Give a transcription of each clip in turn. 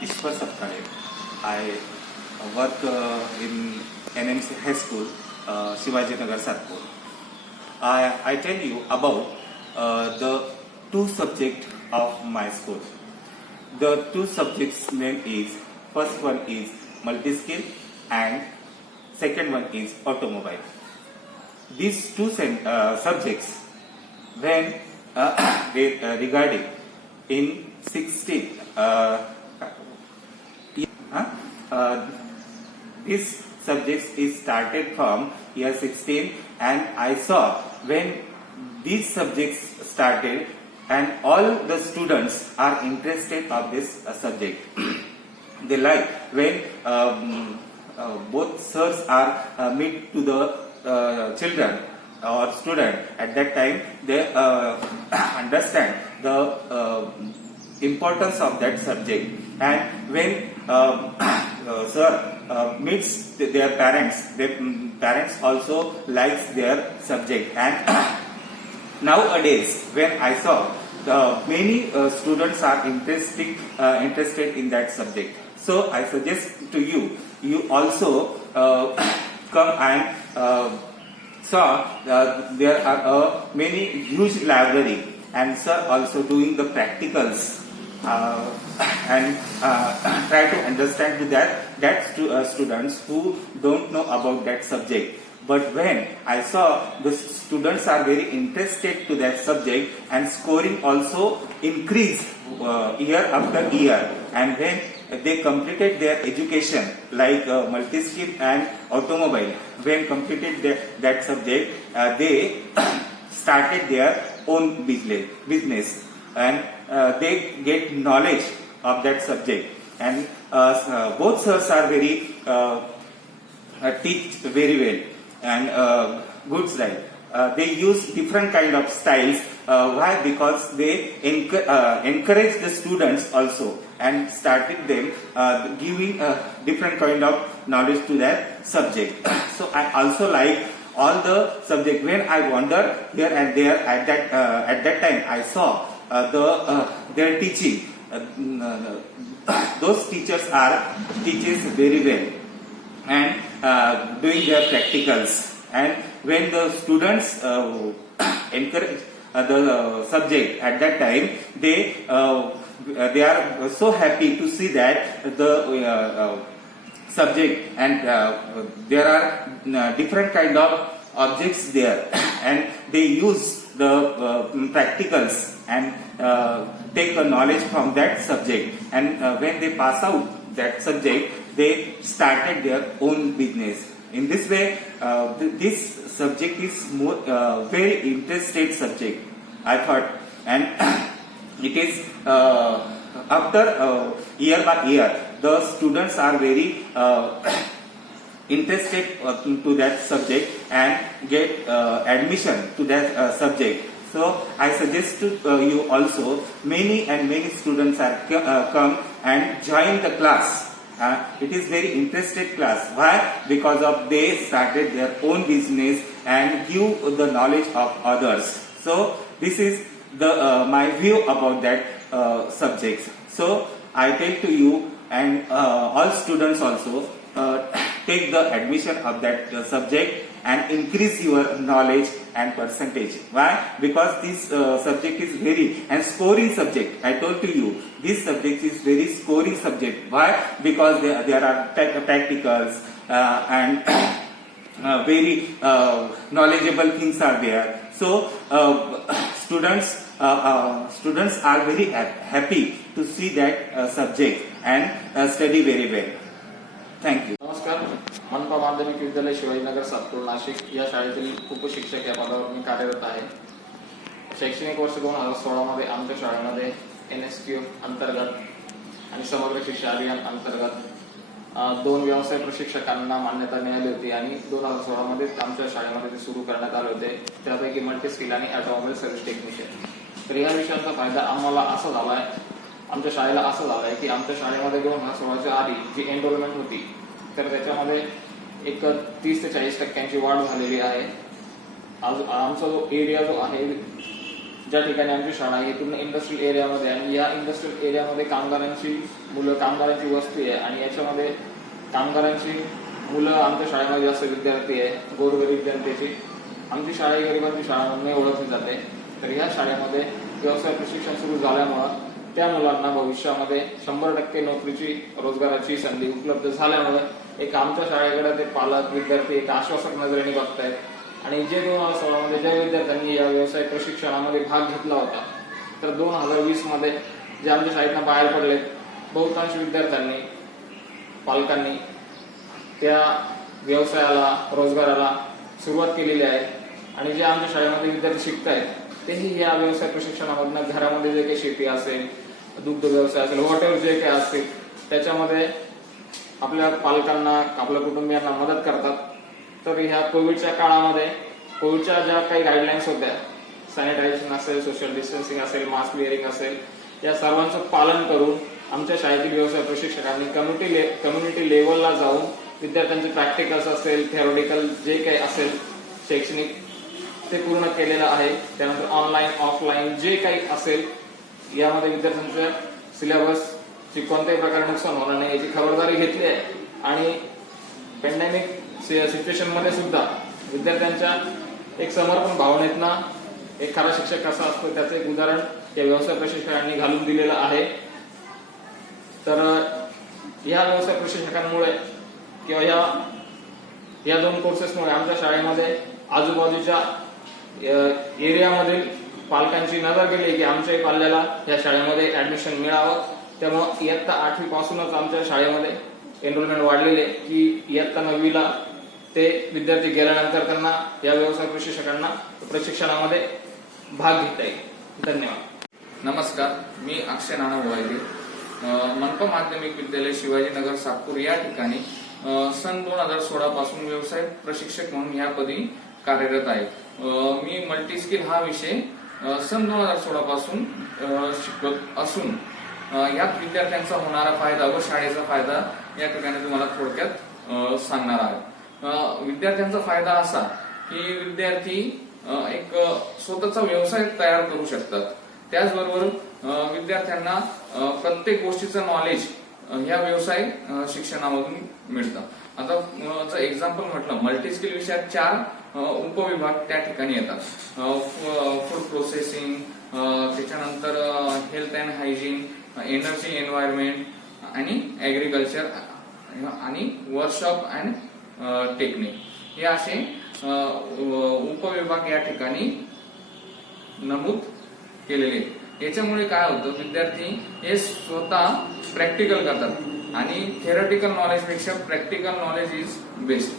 Ishwar Sapkale. I work in NMC High School, Shivaji Nagar, Satpur. I tell you about the two subjects of my school. The two subjects name is, first one is multi-skill and second one is automobile. These two subjects when regarding in 16 this subjects is started from year 16, and I saw when these subjects started and all the students are interested of this subject. They like when both sirs are meet to the children or student. At that time they understand the importance of that subject, and when sir meets their parents also likes their subject. And nowadays when I saw many students are interested in that subject, so I suggest to you also come and saw there are many huge library, and sir also doing the practicals and try to understand to that students who don't know about that subject. But when I saw the students are very interested to that subject and scoring also increased year after year, and when they completed their education like multi-skill and automobile, when completed that subject, they started their own business, and they get knowledge of that subject. And both sirs are very teach very well and good style. They use different kind of styles. Why? Because they encourage the students also and started them giving different kind of knowledge to that subject. So I also like all the subject. When I wander here and there, at that time I saw their teaching. Those teachers teaches very well and doing their practicals. And when the students encourage the subject at that time, they are so happy to see that the subject, and there are different kind of objects there, and they use the practicals and take a knowledge from that subject. And when they pass out that subject, they started their own business. In this way, this subject is more very interested subject, I thought. And it is after year by year, the students are very interested to that subject and get admission to that subject. So I suggest to you also, many students are come and join the class. It is very interested class. Why? Because of they started their own business and give the knowledge of others. So this is the my view about that subjects. So I tell to you and all students also, take the admission of that subject and increase your knowledge and percentage. Why? Because this subject is very and scoring subject. I told to you, this subject is very scoring subject. Why? Because there are practicals and very knowledgeable things are there. So students are very happy to see that subject and study very well. Thank you. नमस्कार. मनपा माध्यमिक विद्यालय शिवाजीनगर सातपूर नाशिक या शाळेतील उपशिक्षक या पदावर मी कार्यरत आहे. शैक्षणिक वर्ष 2016 मध्ये आमच्या शाळेमध्ये NSQ अंतर्गत आणि समग्र शिक्षा अभियान अंतर्गत 2 व्यवसाय प्रशिक्षकांना मान्यता मिळाली होती आणि 2016 मध्ये आमच्या शाळेमध्ये ते सुरू करण्यात आले होते. त्यापैकी मल्टी स्किल आणि ऑटोमोबाईल सर्व्हिस टेक्निशियन. तर या विषयांचा फायदा आम्हाला असा झालाय, आमच्या शाळेला असं झालंय की आमच्या शाळेमध्ये 2016च्या आधी जी एनरोलमेंट होती, तर त्याच्यामध्ये एक 30 ते 40% वाढ झालेली आहे. आमचा जो एरिया जो आहे ज्या ठिकाणी आमची शाळा आहे पूर्ण इंडस्ट्रियल एरियामध्ये, आणि या इंडस्ट्रियल एरियामध्ये कामगारांची मुलं, कामगारांची वस्ती आहे, आणि याच्यामध्ये कामगारांची मुलं आमच्या शाळेमध्ये जास्त विद्यार्थी आहे, गोरगरीब जनतेची. आमची शाळा ही गरिबांची शाळा म्हणून ओळखली जाते. तर ह्या शाळेमध्ये व्यवसाय प्रशिक्षण सुरू झाल्यामुळं त्या मुलांना भविष्यामध्ये 100% नोकरीची, रोजगाराची संधी उपलब्ध झाल्यामुळे एक आमच्या शाळेकडे ते पालक, विद्यार्थी एक आश्वासक नजरेने बघतायत. आणि जे 2016 मध्ये ज्या विद्यार्थ्यांनी या व्यवसाय प्रशिक्षणामध्ये भाग घेतला होता, तर 2020 मध्ये जे आमच्या शाळेतनं बाहेर पडले बहुतांश विद्यार्थ्यांनी, पालकांनी त्या व्यवसायाला, रोजगाराला सुरुवात केलेली आहे. आणि जे आमच्या शाळेमध्ये विद्यार्थी शिकतायत तेही या व्यवसाय प्रशिक्षणामधून घरामध्ये जे काही शेती असेल, दुग्ध व्यवसाय असेल, व्हॉटेवर जे काही असतील त्याच्यामध्ये आपल्या पालकांना, आपल्या कुटुंबियांना मदत करतात. तर ह्या कोविडच्या काळामध्ये कोविडच्या ज्या काही गाईडलाईन्स होत्या, सॅनिटायझेशन असेल, सोशल डिस्टन्सिंग असेल, मास्क वेअरिंग असेल, या सर्वांचं पालन करून आमच्या शाळेतील व्यवसाय प्रशिक्षकांनी कम्युनिटी लेवलला जाऊन विद्यार्थ्यांचे प्रॅक्टिकल्स असेल, थेरोटिकल जे काही असेल शैक्षणिक, ते पूर्ण केलेलं आहे. त्यानंतर ऑनलाईन, ऑफलाईन जे काही असेल यामध्ये विद्यार्थ्यांच्या सिलेबसची कोणत्याही प्रकारे नुकसान होणार नाही याची खबरदारी घेतली आहे. आणि पॅन्डेमिक सिच्युएशन मध्ये सुद्धा विद्यार्थ्यांच्या एक समर्पण भावनेतना एक खरा शिक्षक कसा असतो त्याचं एक उदाहरण या व्यवसाय प्रशिक्षकांनी घालून दिलेलं आहे. तर या व्यवसाय प्रशिक्षकांमुळे किंवा या 2 कोर्सेसमुळे आमच्या शाळेमध्ये आजूबाजूच्या एरियामधील पालकांची नजर गेली की आमच्याही पाल्याला या शाळेमध्ये ऍडमिशन मिळावं. त्यामुळे इयत्ता 8वी पासूनच आमच्या शाळेमध्ये एनरोलमेंट वाढलेले की इयत्ता 9वीला ते विद्यार्थी गेल्यानंतर त्यांना या व्यवसाय प्रशिक्षकांना प्रशिक्षणामध्ये भाग घेता येईल. धन्यवाद. नमस्कार, मी अक्षय नाना भोवायते, मनपा माध्यमिक विद्यालय शिवाजीनगर सातपूर या ठिकाणी सन 2016 पासून व्यवसाय प्रशिक्षक म्हणून या पदी कार्यरत आहे. मी मल्टी स्किल हा विषय सन 2016 पासून शिकत असून यात विद्यार्थ्यांचा होणारा फायदा व शाळेचा फायदा या ठिकाणी तुम्हाला थोडक्यात सांगणार आहे. विद्यार्थ्यांचा फायदा असा की विद्यार्थी एक स्वतःचा व्यवसाय तयार करू शकतात. त्याचबरोबर विद्यार्थ्यांना प्रत्येक गोष्टीचं नॉलेज ह्या व्यवसाय शिक्षणामधून मिळतं. आता एक्झाम्पल म्हटलं, मल्टी स्किल विषयात 4 उपविभाग त्या ठिकाणी येतात. फूड प्रोसेसिंग, त्याच्यानंतर health and hygiene, energy environment आणि ऍग्रिकल्चर आणि वर्कशॉप अँड टेक्निक हे असे उपविभाग या ठिकाणी नमूद केलेले. याच्यामुळे काय होतं, विद्यार्थी हे स्वतः प्रॅक्टिकल करतात आणि थेरटिकल नॉलेज पेक्षा प्रॅक्टिकल नॉलेज इज बेस्ट.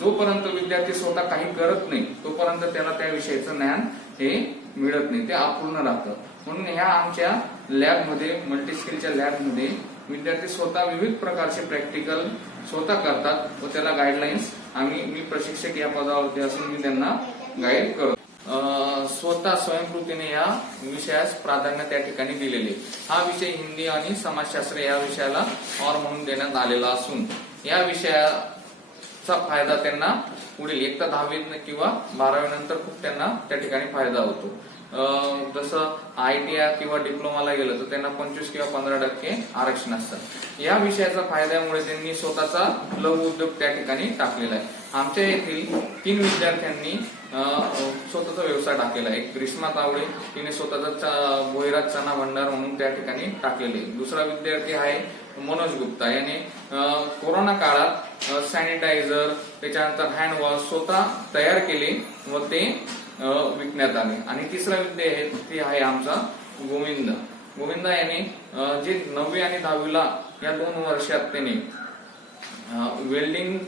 जोपर्यंत विद्यार्थी स्वतः काही करत नाही तोपर्यंत त्याला त्या विषयाचं ज्ञान हे मिळत नाही, ते अपूर्ण राहतं. म्हणून ह्या आमच्या लॅबमध्ये, मल्टी स्किलच्या लॅबमध्ये विद्यार्थी स्वतः विविध प्रकारचे प्रॅक्टिकल स्वतः करतात व त्याला गाईडलाईन्स मी प्रशिक्षक या पदावरती असून मी त्यांना गाईड करतो. स्वतः स्वयंकृतीने या विषयास प्राधान्य त्या ठिकाणी दिलेले. हा विषय हिंदी आणि समाजशास्त्र या विषयाला ऑर म्हणून देण्यात आलेला असून या विषयाचा फायदा त्यांना पुढील एक तर 10वी किंवा 12वी नंतर खूप त्यांना त्या ठिकाणी फायदा होतो. जसं ITI किंवा डिप्लोमाला गेलं तर त्यांना 25 किंवा 15% आरक्षण असतं. या विषयाचा फायद्यामुळे त्यांनी स्वतःचा लघु उद्योग त्या ठिकाणी टाकलेला आहे. आमच्या येथील 3 विद्यार्थ्यांनी स्वतःचा व्यवसाय टाकलेला आहे. एक ग्रीष्मा तावडे, तिने स्वतःचा भोईराज चना भंडार म्हणून त्या ठिकाणी टाकलेले. दुसरा विद्यार्थी आहे मनोज गुप्ता, याने कोरोना काळात सॅनिटायझर, त्याच्यानंतर हँड वॉश स्वतः तयार केले व ते विकण्यात आले. आणि तिसरा विद्यार्थी आहे आमचा गोविंद याने जे 9वी आणि 10वीला या 2 वर्षात त्याने वेल्डिंग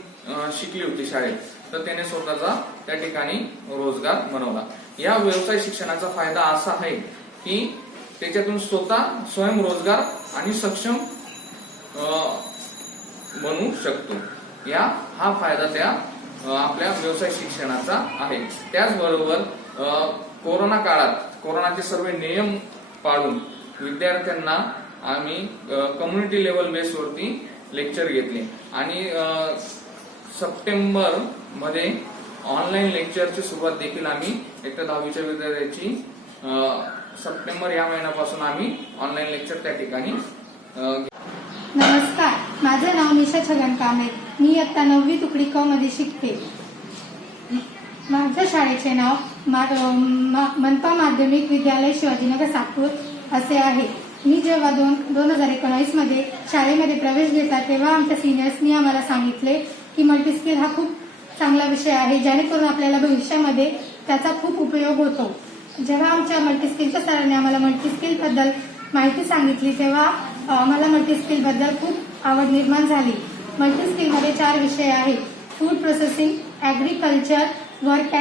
शिकली होती शाळेत, तर त्याने स्वतःचा त्या ठिकाणी रोजगार बनवला. या व्यवसाय शिक्षणाचा फायदा असा आहे की त्याच्यातून स्वतः स्वयंरोजगार आणि सक्षम बनू शकतो. हा फायदा त्या आपल्या व्यवसाय शिक्षणाचा आहे. त्याचबरोबर कोरोना काळात कोरोनाचे सर्व नियम पाळून विद्यार्थ्यांना आम्ही कम्युनिटी लेवल बेसवरती लेक्चर घेतले आणि सप्टेंबर मध्ये ऑनलाईन लेक्चरची सुरुवात देखील आम्ही 1 ते 10वीच्या विद्यार्थ्यांची सप्टेंबर या महिन्यापासून आम्ही ऑनलाईन लेक्चर त्या ठिकाणी नमस्कार, माझं नाव निशा छगन कांबळे. मी इयत्ता 9वी तुकडी क मध्ये शिकते. माझ्या शाळेचे नाव मनपा माध्यमिक विद्यालय शिवाजीनगर सातपूर असे आहे. मी जेव्हा 2019 मध्ये शाळेमध्ये प्रवेश घेतला तेव्हा आमच्या सिनियर्सनी आम्हाला सांगितले की मल्टीस्किल हा खूप चांगला विषय आहे, जेणेकरून आपल्याला भविष्यामध्ये त्याचा खूप उपयोग होतो. जेव्हा आमच्या मल्टीस्किलच्या सरांनी आम्हाला मल्टीस्किल बद्दल माहिती सांगितली तेव्हा आम्हाला मल्टीस्किल बद्दल खूप आवड निर्माण झाली. मल्टीस्किलमध्ये 4 विषय आहेत: food processing, agriculture, work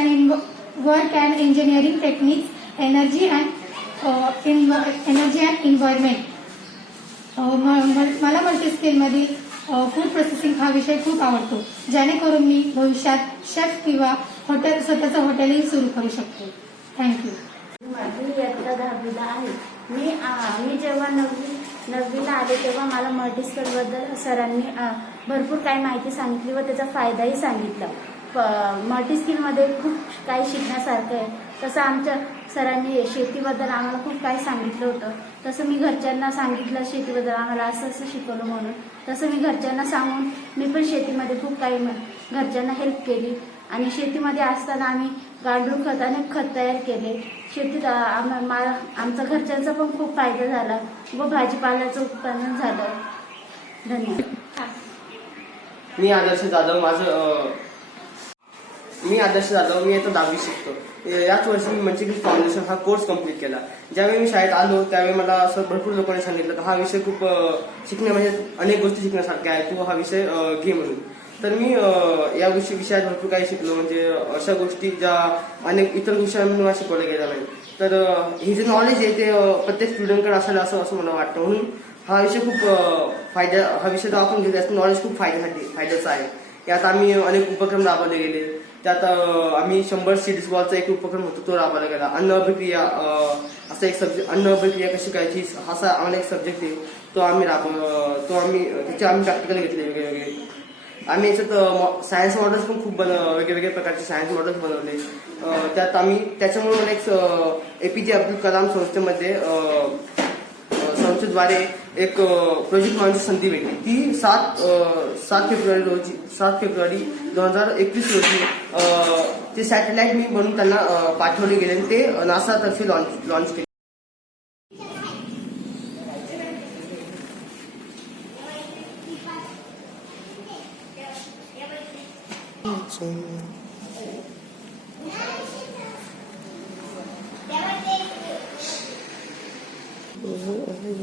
and engineering techniques, energy and environment. मला मल्टीस्किलमधील फूड प्रोसेसिंग हा विषय खूप आवडतो, जेणेकरून मी भविष्यात शेफ किंवा स्वतःचं हॉटेलही सुरू करू शकतो. थँक्यू. माझी इयत्ता 10वीला आहे. मी जेव्हा नववीला आले तेव्हा मला मल्टीस्किलबद्दल सरांनी भरपूर काही माहिती सांगितली व त्याचा फायदाही सांगितला. मल्टीस्किलमध्ये खूप काही शिकण्यासारखं आहे. तसं आमच्या सरांनी शेतीबद्दल आम्हाला खूप काही सांगितलं होतं. तसं मी घरच्यांना सांगितलं शेतीबद्दल आम्हाला असं शिकवलं म्हणून. तसं मी घरच्यांना सांगून मी पण शेतीमध्ये खूप काही घरच्यांना हेल्प केली. आणि शेतीमध्ये असताना आम्ही गांडूळ खत आणि खत तयार केले. शेतीत आमचा घरच्यांचा पण खूप फायदा झाला व भाजीपाल्याचं उत्पन्न झालं. धन्यवाद. मी आदर्श जाधव. मी आता 10वी शिकतो. याच वर्षी मी मल्टीस्किल फाउंडेशन हा कोर्स कम्प्लीट केला. ज्यावेळी मी शाळेत आलो त्यावेळी मला असं भरपूर लोकांनी सांगितलं की हा विषय खूप म्हणजे अनेक गोष्टी शिकण्यासारख्या आहे, तू हा विषय घे म्हणून. तर मी या विषयात भरपूर काही शिकलो. म्हणजे अशा गोष्टी ज्या अनेक इतर विषयांमध्ये मला शिकवल्या गेल्या नाही. तर हे जे नॉलेज आहे ते प्रत्येक स्टुडंटकडे असायला असं मला वाटतं. म्हणून हा विषय खूप हा विषय जो आपण घेतो त्याचं नॉलेज खूप फायद्याचा आहे. यात आम्ही अनेक उपक्रम राबवले गेले. त्यात आम्ही 100 सीड्स बॉलचा एक उपक्रम होतो तो राबवला गेला. अन्न अभिक्रिया असा एक सब्जेक्ट, अन्न अभिक्रिया कशी करायची असा आम्हाला एक सब्जेक्ट आहे तो आम्ही त्याचे आम्ही प्रॅक्टिकल घेतले वेगळे. आम्ही याच्यात सायन्स मॉडेल्स पण खूप वेगवेगळ्या प्रकारचे सायन्स मॉडेल्स बनवले. त्यात आम्ही त्याच्यामुळे मला एक APJ अब्दुल कलाम संस्थेद्वारे एक प्रोजेक्ट बनवण्याची संधी भेटली. ती 7 फेब्रुवारी 2021 रोजी ते सॅटेलाइट मी बनवून त्यांना पाठवले गेले आणि ते नासातर्फे लॉन्च केले. Mm-hmm.